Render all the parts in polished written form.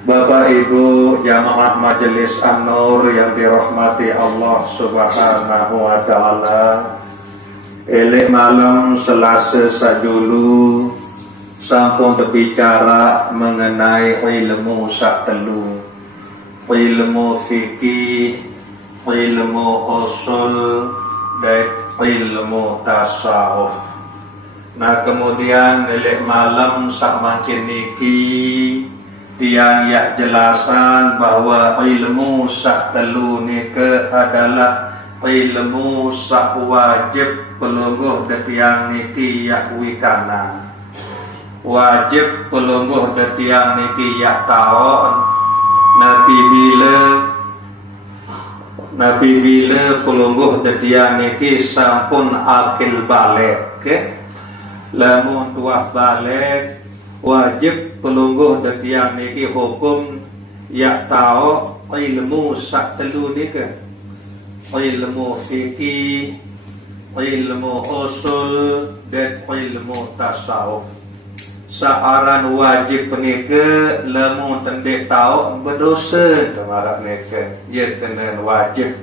Bapak Ibu jamaah Majelis An-Nur yang dirahmati Allah Subhanahu wa taala. Elek malam Selasa sajulu sampun berbicara mengenai ilmu sak telu. Ilmu fikih, ilmu usul dan ilmu tasawuf. Nah kemudian elek malam sak makin niki tiang ya jelasan bahwa ilmu sak telu nike adalah ilmu sak wajib pelungguh detiang niki ya wikana. Wajib pelungguh detiang niki ya taon Nabi bila pelungguh detiang niki sampun akil balik ke lamun tuah balik wajib pelungguh dan tiang niki hukum ya tahu ilmu sak telu niki, ilmu fikih, ilmu usul dan ilmu tasawuf. Searan wajib niki lamun tendek tahu berdosa temarak niki ya kena wajib.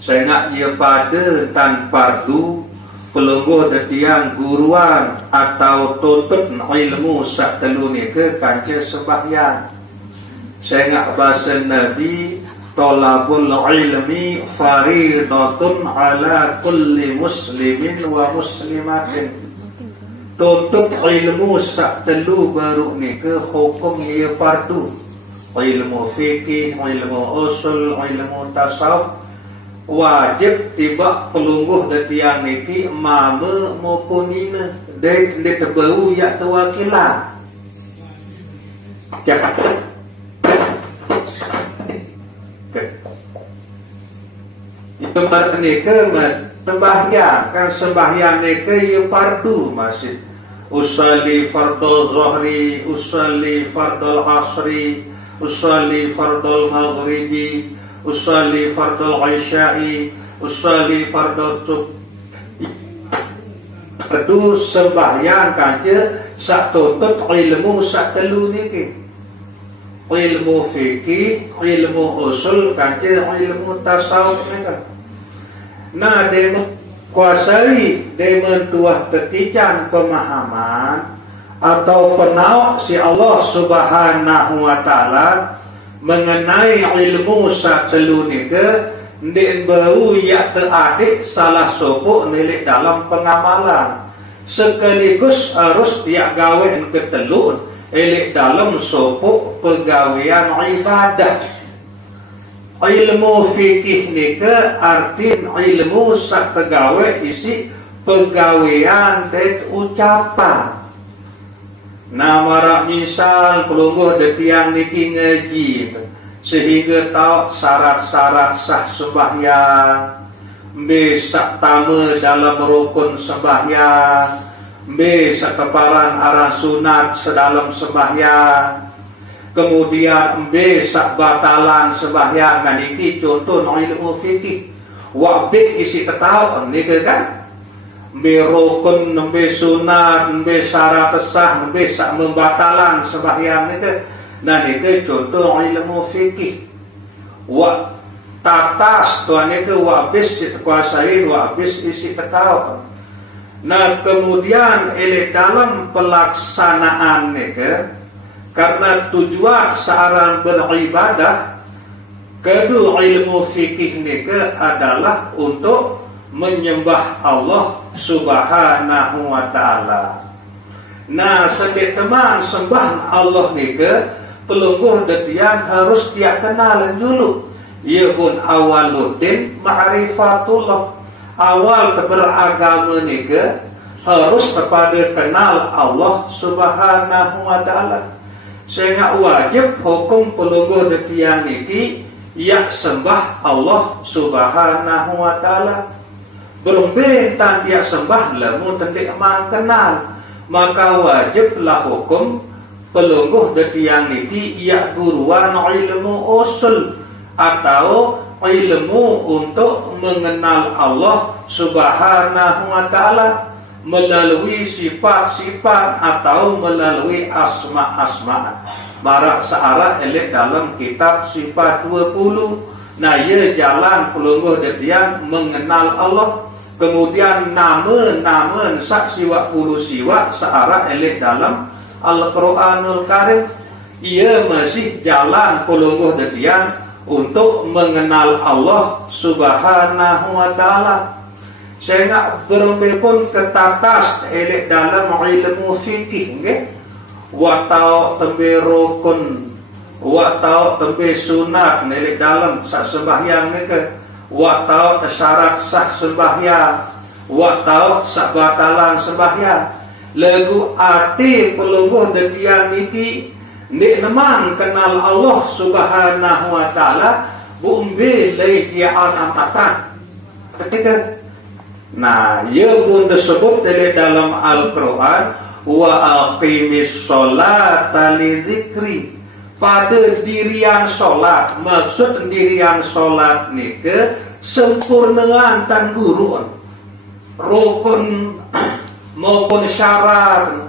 Saya nak ia pada tan fardu pelungguh detiang guruan atau tuntut ilmu sak telu ni ke kanca sembahyang. Saya nak bahasa Nabi talabul ilmi faridatun ala kulli muslimin wa muslimatin. Tuntut ilmu sak telu baru ni ke hukum ia fardu. Ilmu fikih, ilmu usul, ilmu tasawuf wajib tiba pelungguh detiang niki mama maupun ina dek terbau ya terwakilan Jakarta. Itu pada niki sembahyang kan sembahyang niki yang fardu masih usalli fardul zuhri, usalli fardul asri, usalli fardul maghribi, usalli fardul isya'i, usalli fardul subuh. Itu sembahyang kanca sak tuntut ilmu sak telu niki. Ilmu fikih, ilmu usul kanca ilmu tasawuf niki. Nah, dia kuasai, dia mentuah ketijan pemahaman atau penau si Allah Subhanahu wa taala mengenai ilmu sak telu nike ndek bau ya teradik salah sopok milik dalam pengamalan sekaligus harus tiak gawe ketelu milik dalam sopok pegawaian ibadah. Ilmu fikih nike arti ilmu sak tegawe isi pegawaian dan ucapan. Nah marak misal pelungguh detiang niki ngaji sehingga tahu syarat-syarat sah sembahyang, besak tamu dalam rukun sembahyang, besak keparan arah sunat sedalam sembahyang, kemudian besak batalan sembahyang. Nah niki contoh ilmu fikih. Wabik isi ketahuan niki kan. Berukun, nembe sunat, nembe syarat sah, nembe sak membatalan sembahyang itu. Nah itu contoh ilmu fikih. Wa tatas tuan itu wabis dikuasai, wabis isi ketahuan. Nah kemudian dalam pelaksanaan itu karena tujuan seorang beribadah, kedua ilmu fikih itu adalah untuk menyembah Allah Subhanahu wa ta'ala. Nah sebab teman sembah Allah nika pelungguh detian harus dia kenal dulu. Ia pun awaluddin ma'rifatullah. Awal beragama nika harus kepada kenal Allah Subhanahu wa ta'ala. Sehingga wajib hukum pelungguh detian niki ya sembah Allah Subhanahu wa ta'ala. Berumbentan dia sembah lamun tentik aman kenal, maka wajiblah hukum pelungguh detiang niki ia guruan ilmu usul atau ilmu untuk mengenal Allah Subhanahu wa ta'ala melalui sifat-sifat atau melalui asma-asma. marak searah elek dalam kitab sifat 20. Nah, ia jalan pelungguh detian mengenal Allah. Kemudian nama-nama sak siwak puluh siwak searah elek dalam Al-Quranul Karim. Ia masih jalan pelungguh detian untuk mengenal Allah Subhanahu wa ta'ala. Saya nak berumur pun ketatas elek dalam ilmu fikih, okay? Wa tau tembe rukun, wa tau tembe sunat elek dalam sak sembahyang ni ke, wa tau syarat sah sembahyang, wa tau sak batalan sembahyang. Lagu ati pelungguh detian niki nek neman kenal Allah Subhanahu wa ta'ala bumbe lai dia amatan. Ketika nah, ia pun disebut dalam Al-Quran wa aqimis sholata li dzikri. Pada dirian solat, maksud dirian solat ni ke sempurnaan tan guru rukun maupun syarat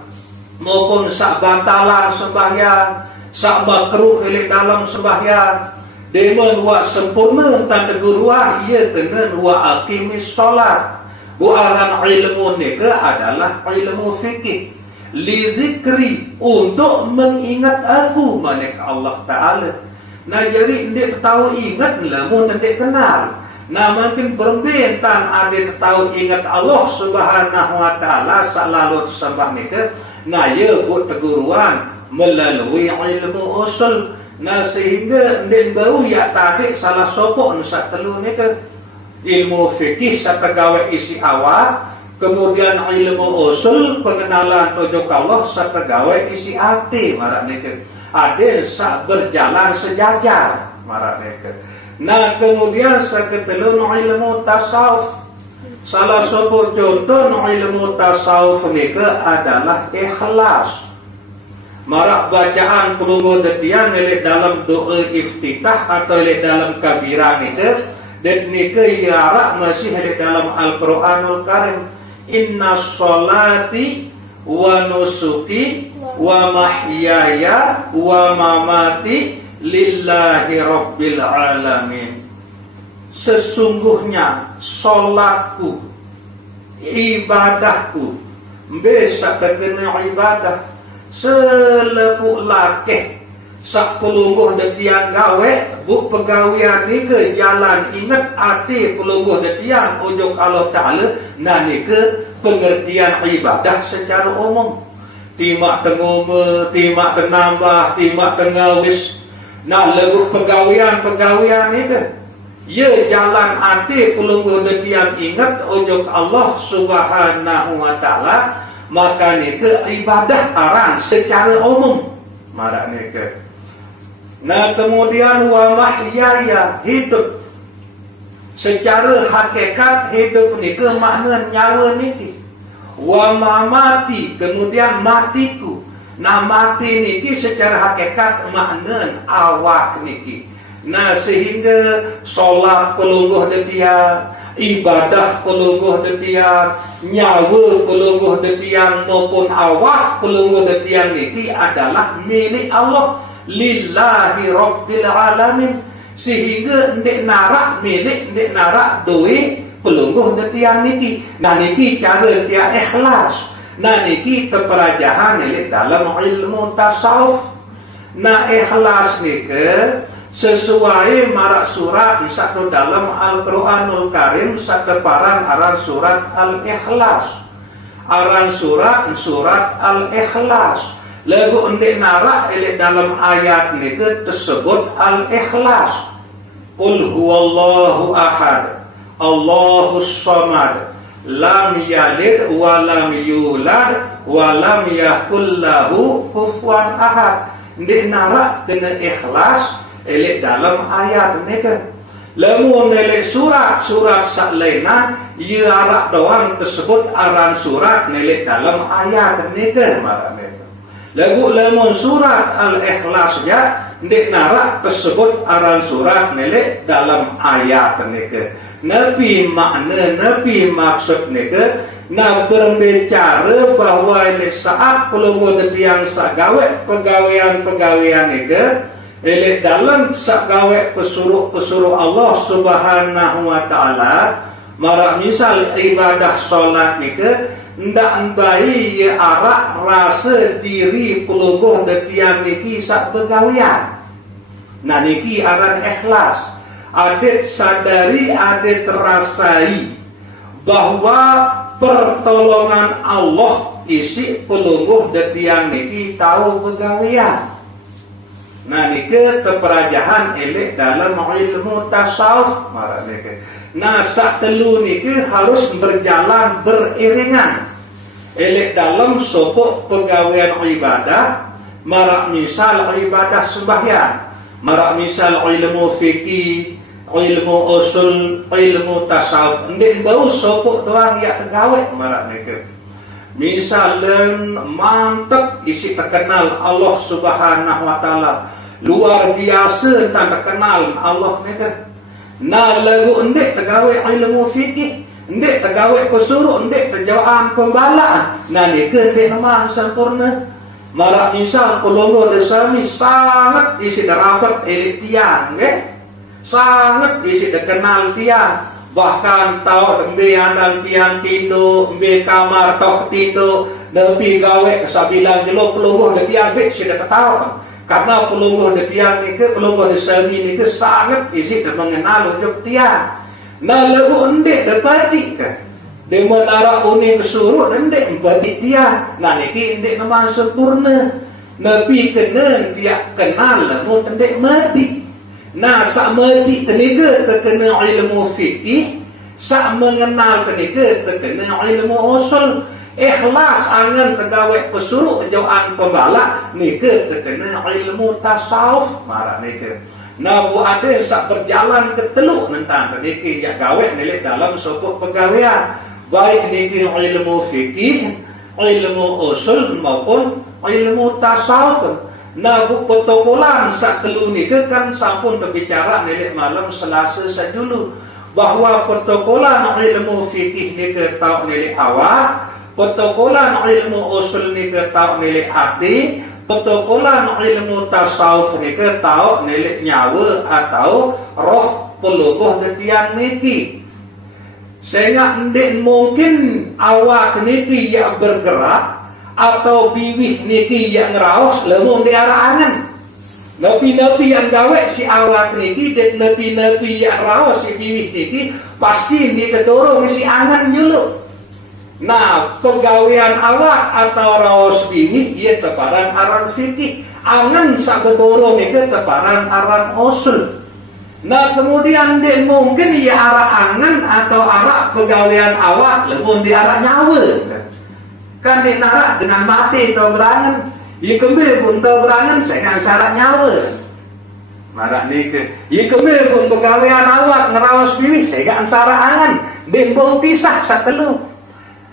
maupun sak batalan sembahyang, sak makruh elek dalam sembahyang. Demen wa sempurna tan keguruan ia kena wa aqimis solat. Buaran ilmu ni ke adalah ilmu fikih. Li zikri, untuk mengingat aku manik Allah Ta'ala. Nah, jadi dia tahu ingat lamun dia kenal. Nah, makin berbentan ada tahu ingat Allah Subhanahu wa ta'ala selalu sembah ni ke. Nah, ia buat teguruan melalui ilmu usul. Nah, sehingga dia baru ya tadi salah sopok nusak telu ni ke ilmu fikih satagawe isi awal, kemudian ilmu usul pengenalan ojok Allah satagawe isi hati marak ni ke. Ada sak berjalan sejajar marak ni ke. Nah, kemudian saketelu ilmu tasawuf. Salah satu contoh ilmu tasawuf ni ke adalah ikhlas. Marak bacaan pelungguh detian elek dalam doa iftitah atau elek dalam kabirah ni ke. Dan ni ke iarak masih elek dalam Al-Quranul Karim. Inna sholati wa nusuki wa mahyaya wa mamati lillahi rabbil alamin. Sesungguhnya solatku, ibadahku, besak terkena ibadah selepuk lakeh sak pelungguh detiang gawe buk pegawian ni ke jalan ingat hati pelungguh detiang ujung Allah Ta'ala. Nah, ni ke pengertian ibadah secara umum. Timak tenguma, timak tenambah, timak tengawis. Nah, lagu pegawian ni ke ya jalan hati pelungguh detiang ingat ujung Allah Subhanahu wa ta'ala. Maka ni ke ibadah aran secara umum marak ni ke. Nah, kemudian wa mahyaya, hidup secara hakikat hidup ni ke makna nyawa niki. Wa mamati, kemudian matiku. Nah, mati niki secara hakikat makna awak niki. Nah, sehingga solat pelungguh detiang, ibadah pelungguh detiang, nyawa pelungguh detiang maupun awak pelungguh detiang niki adalah milik Allah. Lillahi rabbil alamin. Sehingga ndek narak milik, ndek narak duit pelungguh detiang niki. Nah, niki cara dia ikhlas. Nah, niki kepelajaran milik dalam ilmu tasawuf. Nah, ikhlas niki sesuai marak surat satu dalam Al-Quranul Karim sakeparan aran surat Al-Ikhlas. Aran surat Al-Ikhlas. Lagu ndek narak elek dalam ayat ni ke tersebut Al-Ikhlas. Qul huwallahu ahad, Allahus samad, lam yalid wa lam yulad wa lam yakul lahu kufuwan ahad. Ndek narak kena ikhlas elek dalam ayat ni ke. Lamun elek surat saklainan ia arak doang tersebut aran surat elek dalam ayat ni ke marak ni. Lagu lamun surat Al-Ikhlas ya ndek narak tersebut aran surat melek dalam ayat nike. Nabi makna, nabi maksud nike Nah berbicara bahwa ini saat pelunggu yang sagawe pegawaian itu elek dalam sagawe pesuruh Allah Subhanahu wa taala mara misal ibadah salat itu ndak bayi ya arak rasa diri pelunggu tiang niki sak pegawaian. Nah niki aran ikhlas. Adet sadari, adet terasai bahwa pertolongan Allah isi pelungguh detiang niki tahu pegawaian. Nah niki keperajahan elek dalam ilmu tasawuf marah niki. Nah sak telu niki harus berjalan beriringan. Elek dalam sopok pegawaian ibadah, marah misal ibadah sembahyang, marah misal ilmu fikih, ilmu usul, ilmu tasawuf. Ndek bau sopok doang ya tegawai marak mereka. Misalnya mantap isi terkenal Allah Subhanahu wa taala. Luar biasa tak terkenal Allah mereka. Nah lagu ndek tegawai ilmu fikih, ndek tegawai pesuruh, ndek terjawaan pembalaan. Nah mereka ndek nama sempurna. Marak misal pelongo resami sangat isi derapat elit tiang, sangat isi dikenal tiang, bahkan tahu embe andang tiang tindo, embe kamar tok tindo, nepi gawe kesabilan jelo pelungguh de tiang be sudah ketahuan. Karena pelungguh de tiang nike, pelungguh de sami nike sangat isi mengenal ujuk tiang. Nah lagu endek dapati ke, de menara uni kesuruh endek empati tiang. Nah niki endek nama sempurna, nepi kenen dia kenal lagu endek mati. Nah, sak merti tenaga terkena ilmu fikih, sak mengenal tenaga terkena ilmu usul, ikhlas angan pegawai pesuruh jauhan pembala, nika terkena ilmu tasawuf marah nika. Nah, bu ada sak berjalan ke teluk tentang tenaga yang gawe nilai dalam sopok pegawaian, baik nika ilmu fikih, ilmu usul maupun ilmu tasawuf. Nah bu protokolan sak telu ni kan sampun berbicara nenek malam Selasa sajulu bahwa protokolan ilmu fikih ni ke tau nenek awak, protokolan ilmu usul ni ke tau nenek hati, protokolan ilmu tasawuf ni ke tau nenek nyawa atau roh pelungguh detiang niki. Sehingga ndek mungkin awak niki yang bergerak atau biwih niki yang ngeraos lemong di arah angan. Nepi-nepi yang gawe si awak niki dan nepi-nepi yang raos si biwih niki pasti ni kedorong si angan dulu. Nah pegawaian awak atau raos biwih ia teparan aran fikih, angan sak kedorong niki teparan aran usul. Nah kemudian dia mungkin ia arah angan atau arah pegawaian awak lemong di arah nyawa. Kan ditarak dengan mati atau berangan, ia kembali pun atau berangan saya syarat nyawa. Marah ni ke, ia kembali pun pegawaian awak ngerawas biwi saya syarat angan, dembau pisah satelu.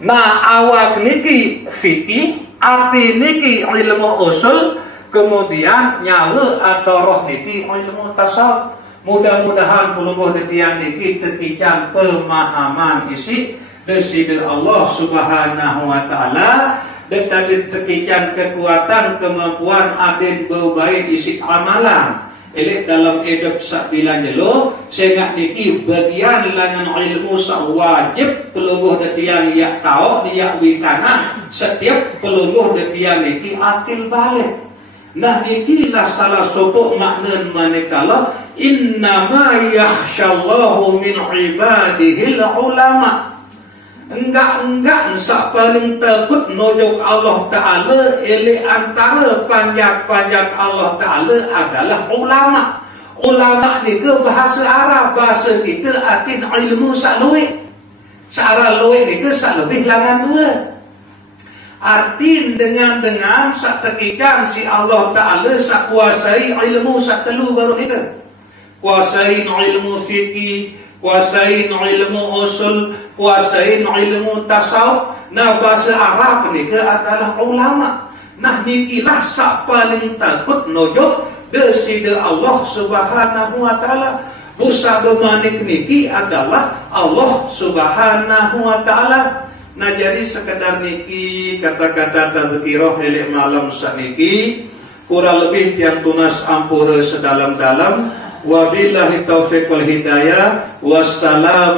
Nah awak niki fikih, arti niki ilmu usul, kemudian nyawa atau roh niki ilmu tasawuf. Mudah-mudahan pelungguh detiang niki terkicam pemahaman isi Desider Allah Subhanahu wa taala dan tadi terkican kekuatan kemampuan adil berbaik isi amalan elek dalam hidup sabilan jelo sehingga niki bagian langan ilmu wajib pelungguh detiang yak tahu dia wikana setiap pelungguh detiang niki akil balik. Nah niki lah salah satu makna manakala innama yakhsyallahu min ibadihil ulama. Enggak sak paling takut nojok Allah Ta'ala ele antara panjat-panjat Allah Ta'ala adalah ulama. Ulama ni ke bahasa Arab, bahasa kita arti ilmu sak luwih. Searah luwih ni ke sak lebih langan dua. Arti dengan sak tekikan si Allah Ta'ala sak kuasai ilmu sak telu baru ni ke. Kuasai ilmu fikih, kuasain ilmu usul, kuasain ilmu tasawuf. Nah bahasa Arab ni ke adalah ulama. Nah nikilah sak paling takut nojok deside Allah Subhanahu wa taala. Busa bemanik niki adalah Allah Subhanahu wa taala. Nah jadi sekedar niki kata-kata tadzkirah elek malam sakniki kurang lebih yang tunas ampura sedalam-dalam. Wabillahi taufiq wal hidayah. Wassalam.